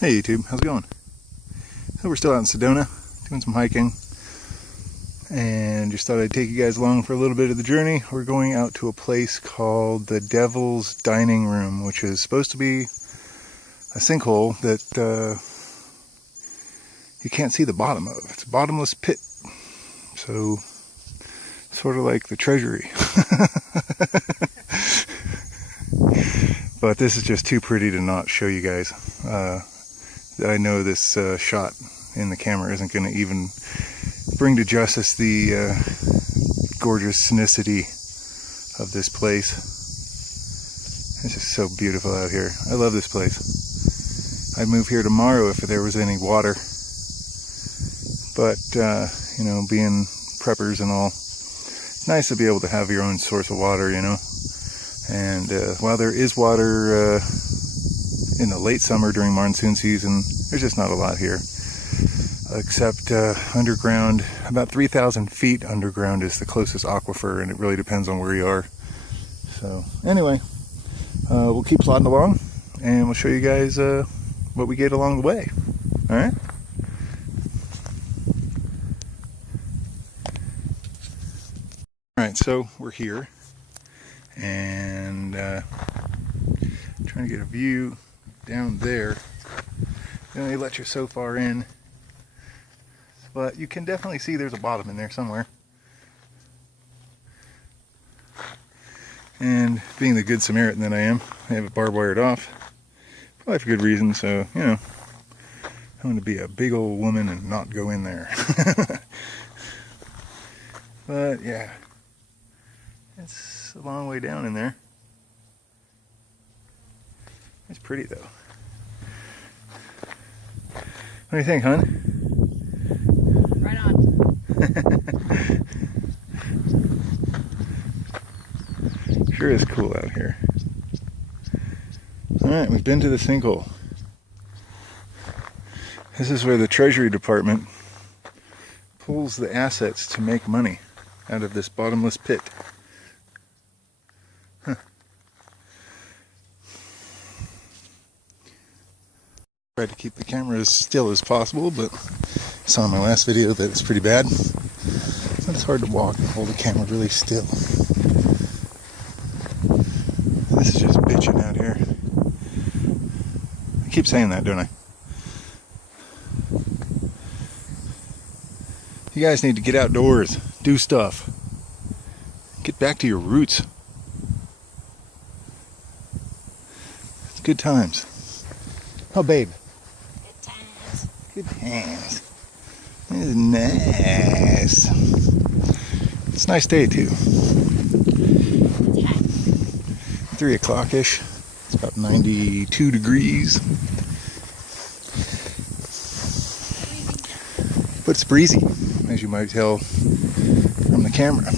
Hey YouTube, how's it going? So we're still out in Sedona, doing some hiking, and just thought I'd take you guys along for a little bit of the journey. We're going out to a place called the Devil's Dining Room, which is supposed to be a sinkhole that you can't see the bottom of. It's a bottomless pit, so sort of like the treasury. But this is just too pretty to not show you guys. I know this shot in the camera isn't going to even bring to justice the gorgeousnicity of this place. It's just so beautiful out here. I love this place. I'd move here tomorrow if there was any water. But, you know, being preppers and all, it's nice to be able to have your own source of water, you know. And while there is water in the late summer during monsoon season, there's just not a lot here. Except underground, about 3,000 feet underground is the closest aquifer, and it really depends on where you are. So anyway, we'll keep plodding along, and we'll show you guys what we get along the way. All right? All right, so we're here, and trying to get a view down there. They only let you so far in, but you can definitely see there's a bottom in there somewhere. And being the good Samaritan that I am, I have it barbed wired off, probably for good reason. So, you know, I'm going to be a big old woman and not go in there. But yeah, it's a long way down in there. It's pretty though. What do you think, hon? Right on. Sure is cool out here. Alright, we've been to the sinkhole. This is where the Treasury Department pulls the assets to make money out of this bottomless pit. Huh. Tried to keep the camera as still as possible, but I saw in my last video that it's pretty bad. It's hard to walk and hold the camera really still. This is just bitching out here. I keep saying that, don't I? You guys need to get outdoors, do stuff, get back to your roots. It's good times. Oh, babe. Good times. Good times. This is nice. It's a nice day too. Yeah. 3 o'clock-ish. It's about 92 degrees. But it's breezy, as you might tell from the camera.